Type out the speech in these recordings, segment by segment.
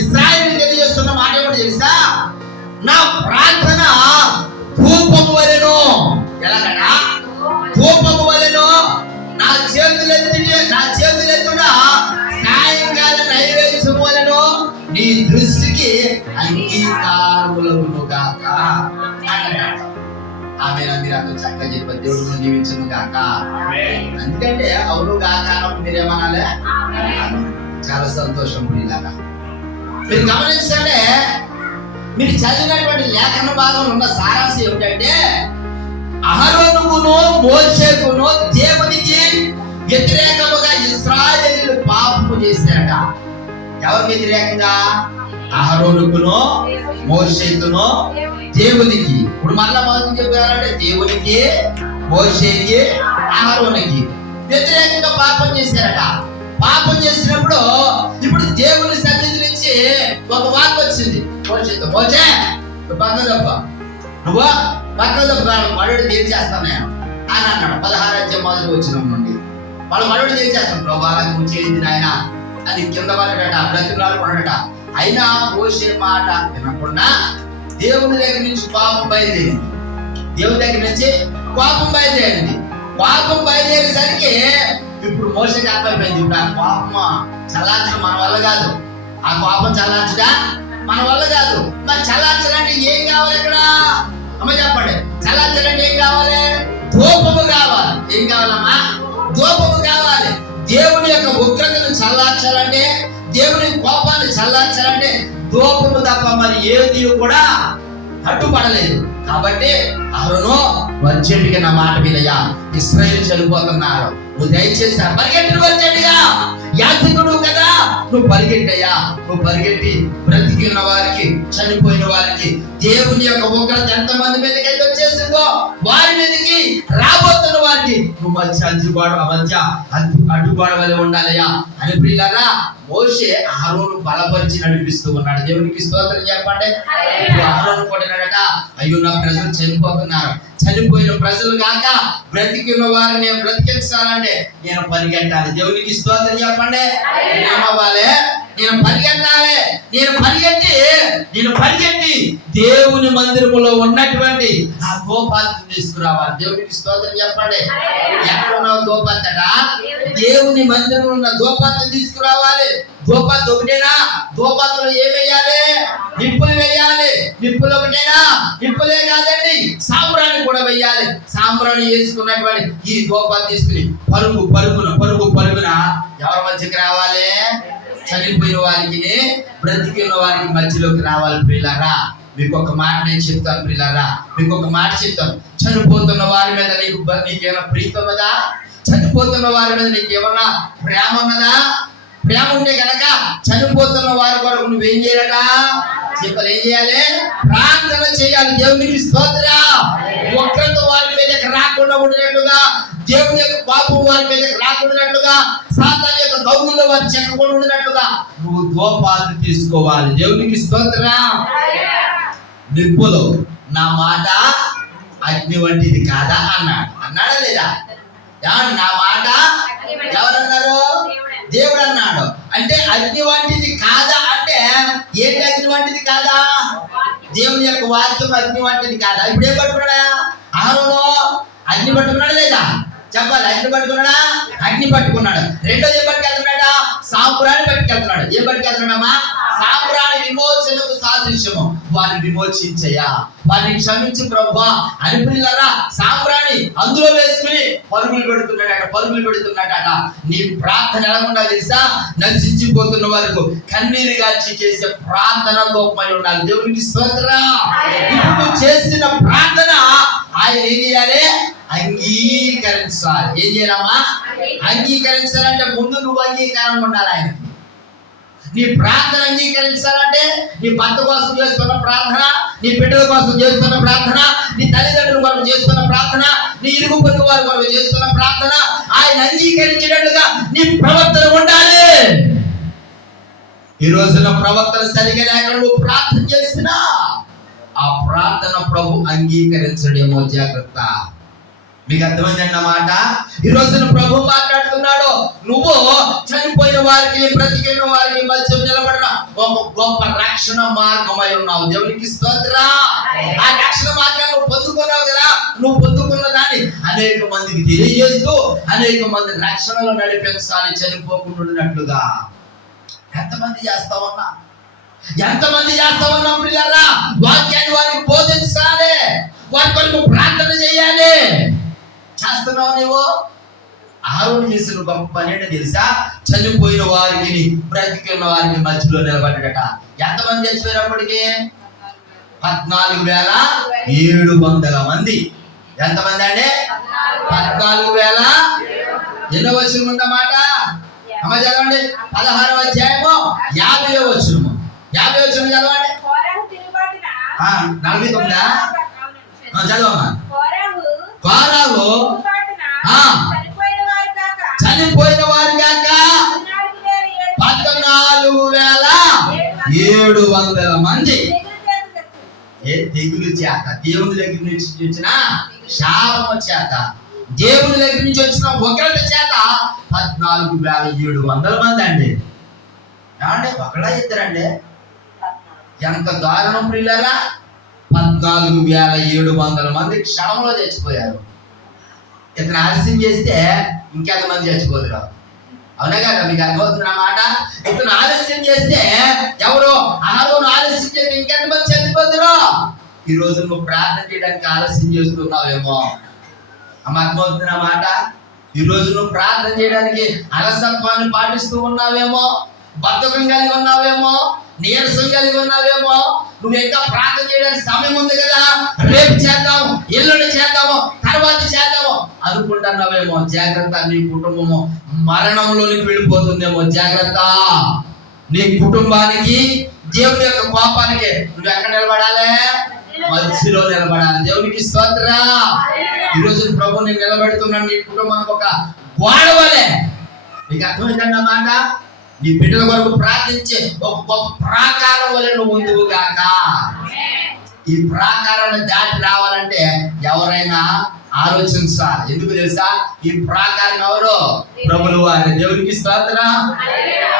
Israel తెలియజేస్తున్న మాట ఏమిటి తెలుసా? నా ప్రార్థన ధూపము వలెను. ఎలాగనా? ధూపము వలెను. నా చేతులెత్తి నా చేతులెత్తున సాయంకాల నైవేద్యం వలెను నీ దృష్టికి అంగీకారములను గాక. అన్నాడు. ఆమె మీరు అంత చక్కగా చెప్పారు దేవుడు దీవించును గాక. ఎందుకంటే అవును గాక అన్నప్పుడు మీరేమనాలి చాలా సంతోషం ఇలాగా మీరు గమనించండి మీరు చదివినటువంటి లేఖన భాగంలో ఉన్న సారాంశం ఏమిటంటే అహరోనుకును మోషేకును దేవునికి వ్యతిరేకముగా ఇస్రాయేలీలు పాపము చేశారట. ఎవరు వ్యతిరేకంగా? అహరోనుకును మోషేకును దేవునికి. ఇప్పుడు మరలా మొదటి చెప్పారంటే దేవునికి మోషేకి అహరోనికి వ్యతిరేకంగా పాపం చేశారట. పాపం చేసినప్పుడు ఇప్పుడు దేవుని సన్నిధిని నుంచి ఒక వాక్ వచ్చింది. మోషేతో మోషే నువ్వు పక్కన తప్ప. నువ్వు పక్కన తప్ప మడుడు ఏం చేస్తాను నేను. అని అన్నాడు. పదహారు అధ్యాయం మొదలు వచ్చిన నుండి. వాళ్ళు మడుడు ఏం చేస్తాను ప్రభా నువ్వు చేయింది నాయన. అది కింద పడ్డట బ్రతికులాడు పడట అయినా పోసే మాట వినకుండా దేవుని దగ్గర నుంచి పాపం బయలుదేరింది. దేవుని దగ్గర నుంచి కోపం బయలుదేరింది. కోపం బయలుదేరేసరికి ఇప్పుడు మోసకి అర్థమైంది ఇప్పుడు ఆ కోపం చల్లార్చడం మన వల్ల కాదు. ఆ కోపం చల్లార్చడా మన వల్ల కాదు. మరి చల్లార్చడానికి ఏం కావాలి ఇక్కడ? అమ్మ చెప్పండి. చల్లార్చడానికి ఏం కావాలి? ధూపము కావాలి. ఏం కావాలమ్మా? ధూపము కావాలి. దేవుని యొక్క ఉగ్రతను చల్లార్చాలంటే దేవుని కోపాన్ని చల్లార్చాలంటే ధూపము తప్ప మరి ఏది కూడా అడ్డుపడలేదు. కాబట్టి అరుణు వచ్చేటిగా నా మాట వినయ్యా. ఇస్రాయేల్ చనిపోతున్నారు. నువ్వు దయచేసి పరిగెట్టు అర్జెంటుగా యాత్రికుడు కదా. నువ్వు పరిగెట్టయ్యా. నువ్వు పరిగెట్టి బ్రతికిన వారికి చనిపోయిన వారికి దేవుని యొక్క ఉగ్రత ఎంతమంది మీదకి అయితే వచ్చేసిందో వారి మీదకి రాబోతున్న వారికి మధ్య అడ్డుగోడ మధ్య వలె ఉండాలయ్యా. అని ప్రియులారా మోషే అహరోను బలపరిచి నడిపిస్తూ ఉన్నాడు. దేవునికి స్తోత్రం చెప్పండి. కొట్టినాడట. అయ్యో నా ప్రజలు చనిపోతున్నారు. చనిపోయిన ప్రజలు కాక బ్రతికిన వారిని నేను బ్రతికించాలంటే నేను పరిగెట్టాలి దేవునికి స్తోత్రం చెప్పండి. ఏమవ్వాలి? నేను పరిగెట్టాలి నేను పరిగెట్టి నేను పరిగెట్టి దేవుని మందిరములో ఉన్నటువంటి ఆ గోపాలను తీసుకురావాలి. దేవునికి స్తోత్రం చెప్పండి. ఎక్కడ ఉన్నావు గోపాతట దేవుని మందిరంలో ఉన్న గోపాలను తీసుకురావాలి. గోపాత్ ఒకటేనా? గోపాతలో ఏం వేయాలి? నిప్పులు వేయాలి. నిప్పులు ఒకటేనా? నిప్పులే కాదండి సాంబ్రాన్ని కూడా వేయాలి. సాంబ్రాణి వేసుకున్నటువంటి ఈ గోపాత్ తీసుకుని పరుగు పరుగున పరుగు పరుగున ఎవరి మధ్యకి రావాలి? చనిపోయిన వారికి బ్రతికిన వారికి మధ్యలోకి రావాలి ప్రియులారా. మీకు ఒక మాట నేను చెప్తాను ప్రియులారా. మీకు ఒక మాట చెప్తాను. చనిపోతున్న వారి మీద నీకు నీకేమైనా ప్రీతి ఉన్నదా? చనిపోతున్న వారి మీద నీకు ఏమన్నా ప్రేమ ఉన్నదా? ప్రేమ ఉంటే కనుక చనిపోతున్న వారి కొరకు నువ్వేం చేయాలట చెప్పలు ఏం చేయాలి? ప్రార్థన చేయాలి. దేవునికి స్తోత్ర. ఒక్కరితో వారి మీదకి రాకుండా ఉండేట్టుగా దేవుని యొక్క కోపం వారి మీదకి రాకుండా సాతాన్ యొక్క గౌరవంలో వారి చెక్కకుండా ఉండినట్లుగా నువ్వు దోపాలు తీసుకోవాలి. దేవునికి స్తోత్ర. నిప్పులు. నా మాట అగ్ని వంటిది కాదా? అన్నాడు. అన్నాడా లేదా? నా మాట? ఎవరన్నారు? దేవుడు అన్నాడు. అంటే అగ్ని వంటిది కాదా? అంటే ఏంటి అగ్ని వంటిది కాదా? దేవుని యొక్క వాక్యం అగ్ని వంటిది కాదా? ఇప్పుడు ఏం పట్టుకున్నాడా? ఆహారంలో అగ్ని పట్టుకున్నాడా లేదా? చెప్పాలి అగ్ని పట్టుకున్నాడా? అగ్ని పట్టుకున్నాడు. రెండోది ఏం పట్టుకెళ్తున్నాడా? సాంపురాన్ని పట్టుకెళ్తున్నాడు. ఏం పట్టుకెళ్తున్నాడమ్మా? సాంపురాన్ని విమోచనకు సాదృశ్యము. వారిని విమోచించయ్యా. వారిని క్షమించు ప్రభు అని పిల్లరా సాంబ్రాణి అందులో వేసుకుని పరుగులు పెడుతున్నాడట పరుగులు పెడుతున్నాడట నీ ప్రార్థన ఎలా ఉండాలి తెలుసా? నశించిపోతున్న వరకు కన్నీరు గాల్చి చేసే ప్రార్థన గొప్పై ఉండాలి. దేవునికి స్తోత్ర. ఇప్పుడు చేసిన ప్రార్థన ఆయన ఏం చేయాలి? అంగీకరించాలి. ఏం చేయాలమ్మా? అంగీకరించాలంటే ముందు నువ్వు అంగీకారం ఉండాలి ఆయనకి. నీ ప్రార్థన అంగీకరించాలంటే నీ భర్త కోసం చేస్తున్న ప్రార్థన నీ బిడ్డల కోసం చేస్తున్న ప్రార్థన నీ తల్లిదండ్రుల కొరకు చేస్తున్న ప్రార్థన నీ ఇరుగు పొరుగు వారి కొరకు చేస్తున్న ప్రార్థన ఆయన అంగీకరించినట్లుగా నీ ప్రవర్తన ఉండాలి. ఈ రోజున ప్రవర్తన సరిగా లేక నువ్వు ప్రార్థన చేసినా ఆ ప్రార్థన ప్రభు అంగీకరించడేమో జాగ్రత్త. మీకు అర్థమైంది అన్నమాట ఈ రోజున ప్రభు మాట్లాడుతున్నాడు. నువ్వు చనిపోయిన వారికి బ్రతికిన వారికి మధ్య నిలబడిన ఒక గొప్ప రక్షణ మార్గమై ఉన్నావు. దేవునికి స్తోత్ర. ఆ రక్షణ మార్గాన్ని నువ్వు పొందుకున్నావు కదా. నువ్వు పొందుకున్న దాన్ని అనేక మందికి తెలియజేస్తూ అనేక మంది రక్షణలో నడిపించాలి చనిపోకుండా ఉన్నట్లుగా ఎంతమంది చేస్తా ఉన్నా? ఎంతమంది చేస్తా ఉన్నాం పిల్లరా వాక్యాన్ని వారికి బోధించాలి. వారి కొరకు ప్రార్థన చేయాలి. చేస్తున్నావు నువ్వు ఆరోగ్య చేసిన గొప్ప పని ఏంటో తెలుసా? చనిపోయిన వారికి బ్రతికున్న వారికి మధ్యలో నిలబడ్డట ఎంతమంది చచ్చిపోయినప్పటికీ పద్నాలుగు వేల ఏడు వందల మంది. ఎంతమంది అండి? పద్నాలుగు వేల ఎన్నో వచ్చిన ఉన్నమాట? అమ్మ చదవండి. పదహారవ అధ్యాయము యాభై వచ్చును యాభై వచ్చును చదవండి. నలభై తొమ్మిదా? చదవమ్మా. ఆ. చనిపోయిన వారి కాక పద్నాలుగు వేల ఏడు వందల మంది. ఏ. తెగులు చేత? దేవుని దగ్గర నుంచి వచ్చిన శాపము చేత. దేవుని దగ్గర నుంచి వచ్చిన ఒకళ్ళ చేత పద్నాలుగు వేల ఏడు వందల మంది అండి. ఏమండి? ఒకళ్ళ ఇద్దరండి? ఎంత దారుణం ప్రియులరా? పద్నాలుగు వేల ఏడు వందల మంది క్షణంలో చచ్చిపోయారు. ఇతను ఆలస్యం చేస్తే ఇంకెంతమంది చచ్చిపోదురు అవునా కదా? మీకు అర్థమవుతున్న మాట? ఇతను ఆలస్యం చేస్తే ఎవరు? ఆరోను ఆలస్యం చేస్తే ఇంకెంతమంది చచ్చిపోదురు ఈ రోజు నువ్వు ప్రార్థన చేయడానికి ఆలస్యం చేస్తున్నావేమో. అమ్మ అర్థమవుతున్న మాట? ఈ రోజు నువ్వు ప్రార్థన చేయడానికి అలసత్వాన్ని పాటిస్తూ ఉన్నావేమో? బద్ధకం కలిగి ఉన్నావేమో? నీరసం కలిగి ఉన్నావేమో నువ్వు ఇంకా ప్రార్థన చేయడానికి సమయం ఉంది కదా. రేపు చేద్దాం ఎల్లుండి చేద్దాము తర్వాత చేద్దాము. అనుకుంటున్నావేమో జాగ్రత్త నీ కుటుంబము మరణంలోనికి వెళ్ళిపోతుందేమో జాగ్రత్త. నీ కుటుంబానికి దేవుని యొక్క కోపానికి నువ్వు ఎక్కడ నిలబడాలి? మధ్యలో నిలబడాలి. దేవునికి స్తోత్ర. ఈ రోజు ప్రభు నేను నిలబెడుతున్నాను నీ కుటుంబానికి ఒక గోడ వలె. నీకు అర్థమైందన్నమాట నీ బిడ్డల కొరకు ప్రార్థించే ఒక గొప్ప ప్రాకారం వలె నువ్వు ముందుకు గాక. ఈ ప్రాకారాన్ని దాటి రావాలంటే ఎవరైనా ఆలోచించాలి. ఎందుకు తెలుసా? ఈ ప్రాకారం ఎవరు? ప్రభులు వారి దేవునికి స్తోత్ర.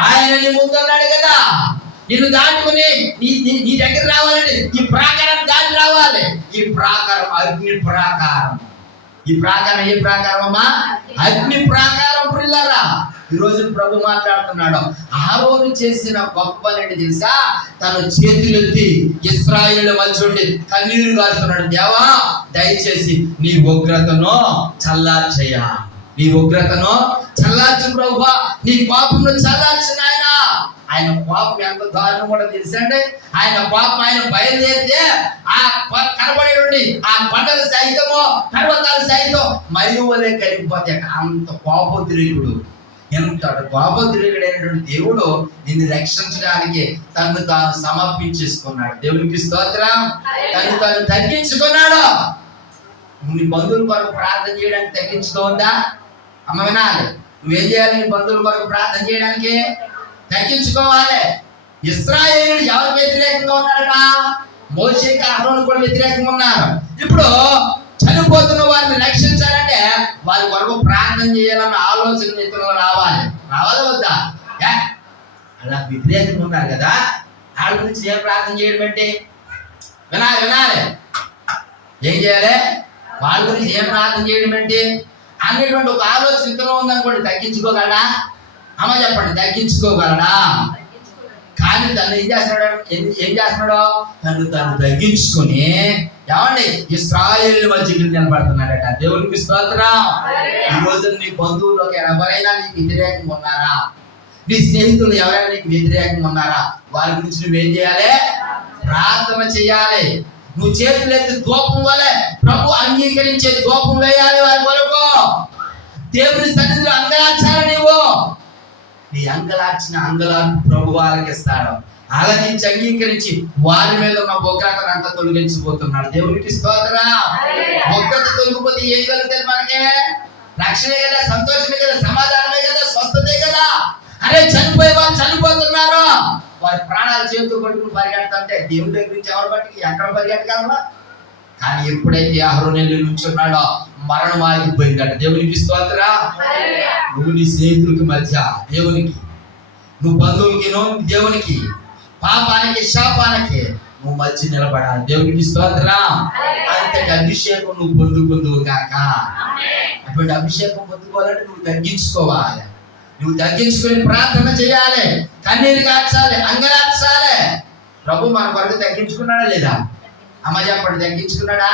ఆయన నీ ముందున్నాడు కదా. నిన్ను దాటుకుని నీ- నీ దగ్గర రావాలంటే ఈ ప్రాకారం దాటి రావాలి. ఈ ప్రాకారం అగ్ని ప్రాకారం. ఈ ప్రాకారం ఏ ప్రాకారం అమ్మా? అగ్ని ప్రాకారం పిల్లరా. ఈ ప్రభు మాట్లాడుతున్నాడు. ఆరోను చేసిన గొప్ప ఏంటి తెలుసా? తన చేతులెత్తి ఇస్రాయిల్ మధ్య ఉండి కన్నీరు కాస్తున్నాడు దేవా దయచేసి నీ ఉగ్రతను చల్లార్చయ్యా నీ ఉగ్రతను చల్లార్చు ప్రభు నీ పాపమును చల్లార్చు ఆయన ఆయన పాపం ఎంత దారుణం కూడా తెలుసండి ఆయన పాపం ఆయన బయలుదేరితే ఆ ప- కనబడేటువంటి ఆ పంటలు సైతము పర్వతాలు సైతం మైలు కలిగిపోతే కలిగిపోతాయి అంత కోపోద్రేకుడు ఎంత కోపోద్రేకుడైనటువంటి దేవుడు నిన్ను రక్షించడానికి తను తాను సమర్పించేసుకున్నాడు. దేవునికి స్తోత్రం. తను తాను తగ్గించుకున్నాడు. నీ బంధువుల కొరకు ప్రార్థన చేయడానికి తగ్గించుకోవద్దా? అమ్మ వినాలి. నువ్వేం చేయాలి? నీ బంధువుల కొరకు ప్రార్థన చేయడానికి తగ్గించుకోవాలి. ఇస్రాయేలు ఎవరు వ్యతిరేకంగా ఉన్నారట మోషేకి అహరోను కూడా వ్యతిరేకంగా ఉన్నారు. ఇప్పుడు చనిపోతున్న వారిని రక్షించాలంటే వారి కొరకు ప్రార్థన చేయాలన్న ఆలోచన నిధులు రావాలి. రావాలి వద్దా? ఏ? అలా వ్యతిరేకంగా ఉన్నారు కదా. వాళ్ళ గురించి ఏం ప్రార్థన చేయడం ఏంటి? వినాలి వినాలి. ఏం చేయాలి? వాళ్ళ గురించి ఏం ప్రార్థన చేయడం ఏంటి? అనేటువంటి ఒక ఆలోచన ఇంతలో ఉందనుకోండి తగ్గించుకోగలడా? అమ్మ చెప్పండి తగ్గించుకోగలడా? కానీ తను ఏం చేస్తున్నాడు? ఏం- చేస్తున్నాడు? తను తను తగ్గించుకుని ఏమండి ఇస్రాయేల్ మధ్యకి నిలబడుతున్నాడట. దేవునికి స్తోత్రం. ఈ రోజు నీ బంధువులకు ఎవరైనా నీకు వ్యతిరేకంగా ఉన్నారా? నీ స్నేహితులు ఎవరైనా నీకు వ్యతిరేకంగా ఉన్నారా? వారి గురించి నువ్వేం చేయాలి? ప్రార్థన చేయాలి. నువ్వు చేతులు ఎత్తి దూపం వలె ప్రభు అంగీకరించే దూపం వేయాలి వారి దేవుని సన్నిధిలో అంగలార్చాలి నీవు. నీ అంగలార్చిన అంగలార్పు ప్రభు ఆలకిస్తాడు. ఆలకించి అంగీకరించి వారి మీద ఉన్న బొగ్గాతను అంతా తొలగించబోతున్నాడు. దేవునికి స్తోత్రం. బొగ్గత తొలగిపోతే ఏం కలుగుతుంది మనకి? రక్షణే కదా సంతోషమే కదా సమాధానమే కదా స్వస్థతే కదా. అరే చనిపోయే వాళ్ళు చనిపోతున్నారు. వారి ప్రాణాలు చేతులు పట్టుకుని పరిగెడుతుంటే దేవుడి దగ్గర నుంచి ఎవరు పట్టుకు ఎక్కడ పరిగెట్టగలరా? కానీ ఎప్పుడైతే అహరోనెల్లి నుంచున్నాడో మరణం ఆగిపోయిందట. దేవునికి స్తోత్రా. నువ్వు నీ స్నేహితులకి మధ్య దేవునికి. నువ్వు బంధువులకి దేవునికి. పాపానికి శాపానికి నువ్వు మధ్య నిలబడాలి. దేవునికి స్తోత్రా. అంతటి అభిషేకం నువ్వు పొందుకుందువు కాక అటువంటి అభిషేకం పొందుకోవాలంటే నువ్వు తగ్గించుకోవాలి. నువ్వు తగ్గించుకొని ప్రార్థన చేయాలి. కన్నీరు కాచాలి అంగరాచాలి ప్రభు మన కొరకు తగ్గించుకున్నాడా లేదా? అమ్మ చెప్పండి తగ్గించుకున్నాడా?